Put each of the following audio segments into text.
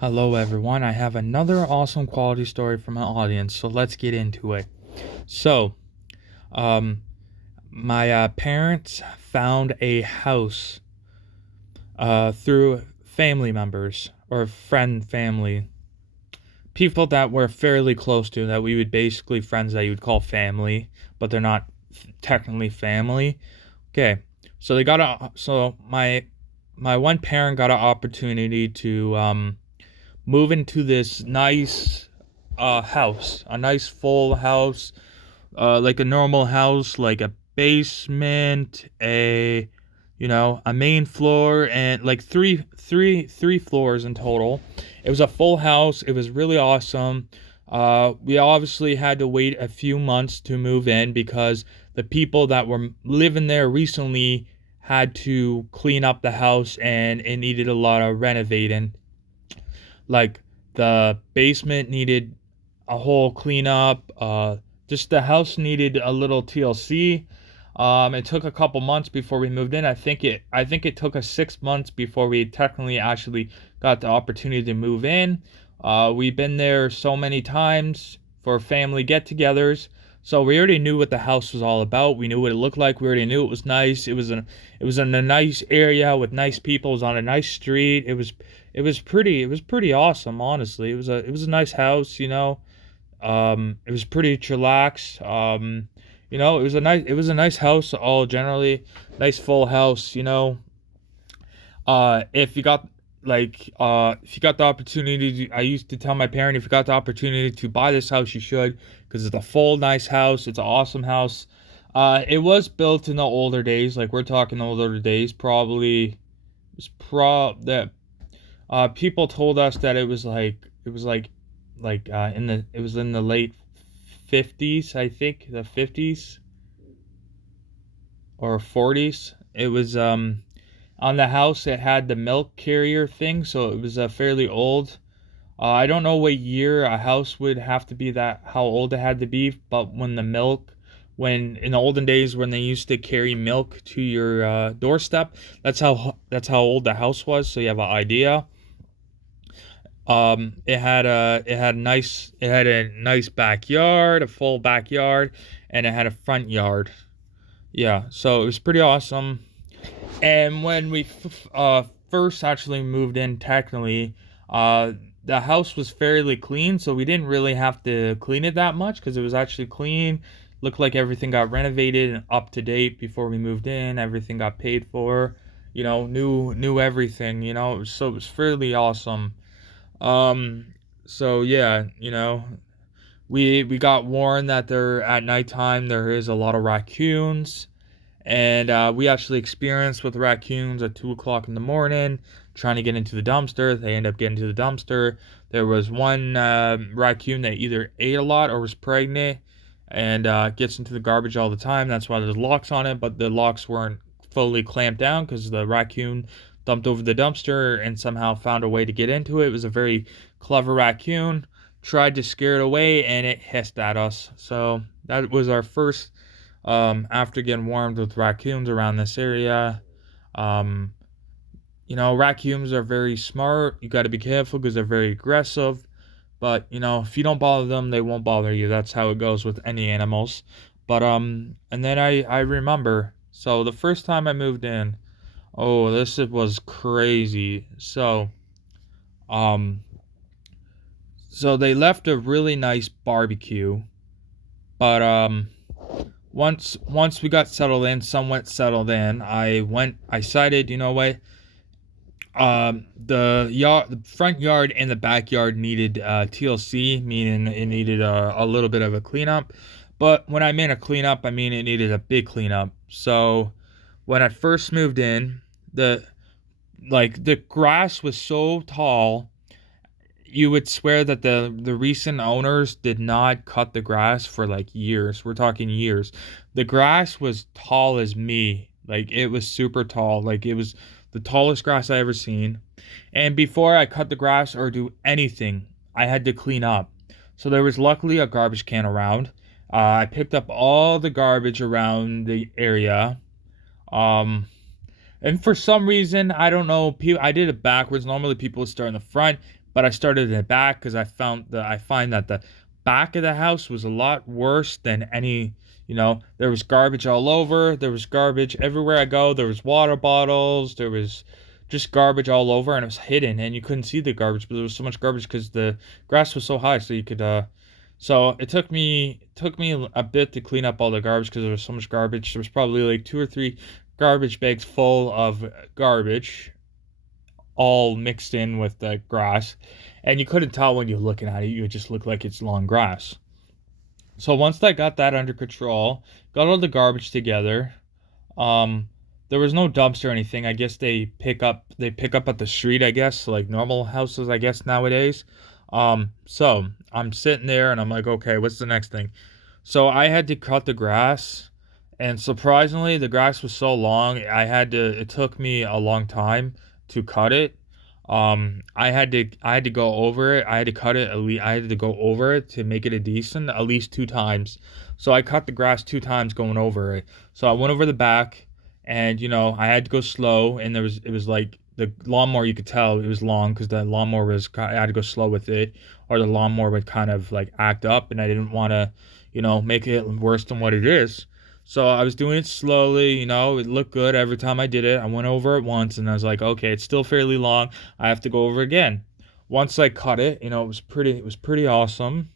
Hello, everyone. I have another awesome quality story from my audience, so let's get into it. So, um, my parents found a house through family members or family, people that we're fairly close to, that we would basically friends that you would call family, but they're not technically family. Okay, so my one parent got an opportunity to move into this nice house, a nice full house, like a normal house, like a basement, a main floor, and like three floors in total. It was a full house. It was really awesome. We obviously had to wait a few months to move in because the people that were living there recently had to clean up the house and it needed a lot of renovating. Like the basement needed a whole cleanup. Just the house needed a little TLC. It took a couple months before we moved in. I think it took us 6 months before we technically actually got the opportunity to move in. We've been there so many times for family get-togethers, so we already knew what the house was all about. We knew what it looked like. We already knew it was nice. It was in a nice area with nice people. It was on a nice street. It was pretty awesome, honestly. It was a nice house. It was pretty chillax. It was a nice house, all generally nice full house. If you got the opportunity I used to tell my parent, if you got the opportunity to buy this house, you should, because it's a full nice house. It's an awesome house. It was built in the older days, like we're talking older days, probably. It was pro that People told us that it was in the late 50s, I think, the 50s or 40s. It was on the house. It had the milk carrier thing, so it was fairly old. I don't know what year a house would have to be, that how old it had to be, but when in the olden days when they used to carry milk to your doorstep, that's how old the house was. So you have an idea. It had a nice backyard, a full backyard, and it had a front yard. Yeah, so it was pretty awesome. And when we first actually moved in, technically, the house was fairly clean, so we didn't really have to clean it that much because it was actually clean. Looked like everything got renovated and up to date before we moved in. Everything got paid for. New everything. So it was fairly awesome. So yeah, we got warned that there at nighttime there is a lot of raccoons, and we actually experienced with raccoons at 2 o'clock in the morning trying to get into the dumpster. They end up getting to the dumpster. There was one raccoon that either ate a lot or was pregnant, and gets into the garbage all the time. That's why there's locks on it, but the locks weren't fully clamped down because the raccoon dumped over the dumpster and somehow found a way to get into it. It was a very clever raccoon. Tried to scare it away and it hissed at us. So that was our first, after getting warmed with raccoons around this area. Um, Raccoons are very smart. You got to be careful because they're very aggressive. But if you don't bother them, they won't bother you. That's how it goes with any animals. But and then I remember. So the first time I moved in, oh, this was crazy. Um, so they left a really nice barbecue, but once we got settled in, somewhat settled in, I decided, you know what, the front yard and the backyard needed TLC, meaning it needed a little bit of a cleanup. But when I mean a cleanup, I mean it needed a big cleanup. So when I first moved in, the grass was so tall, you would swear that the recent owners did not cut the grass for like years. We're talking years. The grass was tall as me. Like it was super tall. Like it was the tallest grass I ever seen. And before I cut the grass or do anything, I had to clean up. So there was luckily a garbage can around. I picked up all the garbage around the area. Um, and for some reason, I don't know, I did it backwards. Normally people would start in the front, but I started in the back because I find that the back of the house was a lot worse than any. There was garbage all over. There was garbage everywhere I go. There was water bottles. There was just garbage all over, and it was hidden, and you couldn't see the garbage. But there was so much garbage because the grass was so high, so you could. So it took me a bit to clean up all the garbage because there was so much garbage. There was probably like two or three garbage bags full of garbage all mixed in with the grass, and you couldn't tell when you're looking at it. You would just look like it's long grass. So once I got that under control, got all the garbage together, um, there was no dumpster or anything. I guess they pick up at the street, I guess, like normal houses, I guess, nowadays. So I'm sitting there and I'm like, okay, what's the next thing? So I had to cut the grass, and surprisingly, the grass was so long, it took me a long time to cut it. I had to go over it. I had to cut it I had to go over it to make it a decent at least two times. So I cut the grass two times going over it. So I went over the back, and I had to go slow, and it was like the lawnmower, you could tell it was long because the lawnmower I had to go slow with it, or the lawnmower would kind of like act up, and I didn't want to, make it worse than what it is. So I was doing it slowly, it looked good every time I did it. I went over it once and I was like, okay, it's still fairly long. I have to go over again. Once I cut it, it was pretty awesome.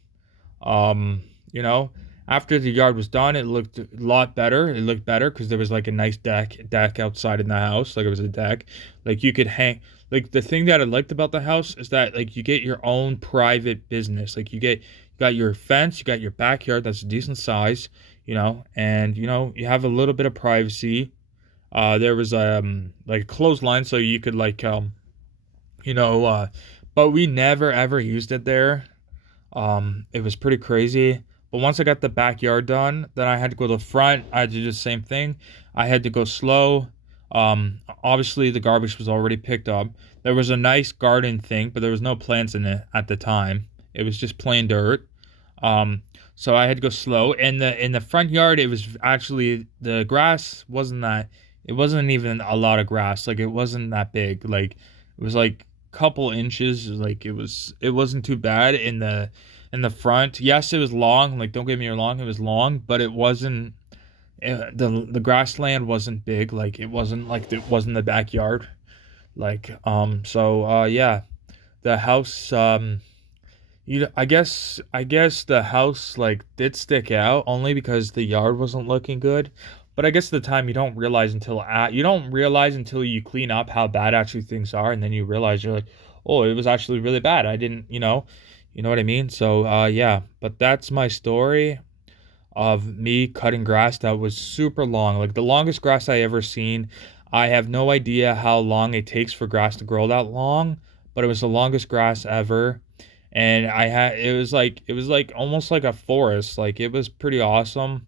Um, you know, After the yard was done, it looked a lot better. It looked better because there was like a nice deck outside in the house. Like it was a deck. Like you could hang. Like the thing that I liked about the house is that like you get your own private business. Like you got your fence, you got your backyard that's a decent size, and you have a little bit of privacy. There was like a clothesline, so you could like you know, but we never ever used it there. It was pretty crazy. But once I got the backyard done, then I had to go to the front. I had to do the same thing. I had to go slow. Obviously, the garbage was already picked up. There was a nice garden thing, but there was no plants in it at the time. It was just plain dirt. Um, so I had to go slow. In the front yard, it was actually the grass wasn't that. It wasn't even a lot of grass. Like it wasn't that big. Like it was like couple inches. Like it wasn't too bad in the front. Yes, it was long. Like don't get me wrong, it was long, but it wasn't. The grassland wasn't big. Like it wasn't like it wasn't the backyard. Yeah, the house. I guess the house like did stick out only because the yard wasn't looking good. But I guess at the time you don't realize until you clean up how bad actually things are, and then you realize you're like, oh, it was actually really bad. I didn't, you know what I mean. So yeah, but that's my story of me cutting grass that was super long, like the longest grass I ever seen. I have no idea how long it takes for grass to grow that long, but it was the longest grass ever. And it was like almost like a forest. Like it was pretty awesome.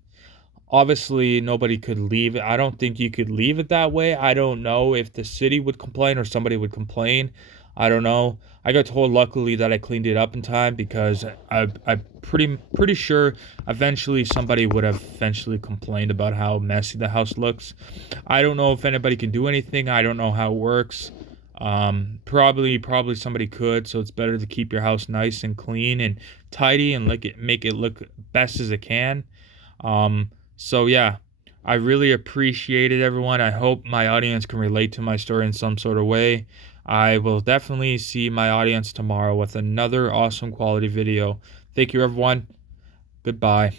Obviously nobody could leave it. I don't think you could leave it that way. I don't know if the city would complain or somebody would complain. I don't know. I got told luckily that I cleaned it up in time because I'm pretty sure eventually somebody would have eventually complained about how messy the house looks. I don't know if anybody can do anything. I don't know how it works. Probably somebody could. So it's better to keep your house nice and clean and tidy and make it look best as it can. So yeah, I really appreciate it, everyone. I hope my audience can relate to my story in some sort of way. I will definitely see my audience tomorrow with another awesome quality video. Thank you, everyone. Goodbye.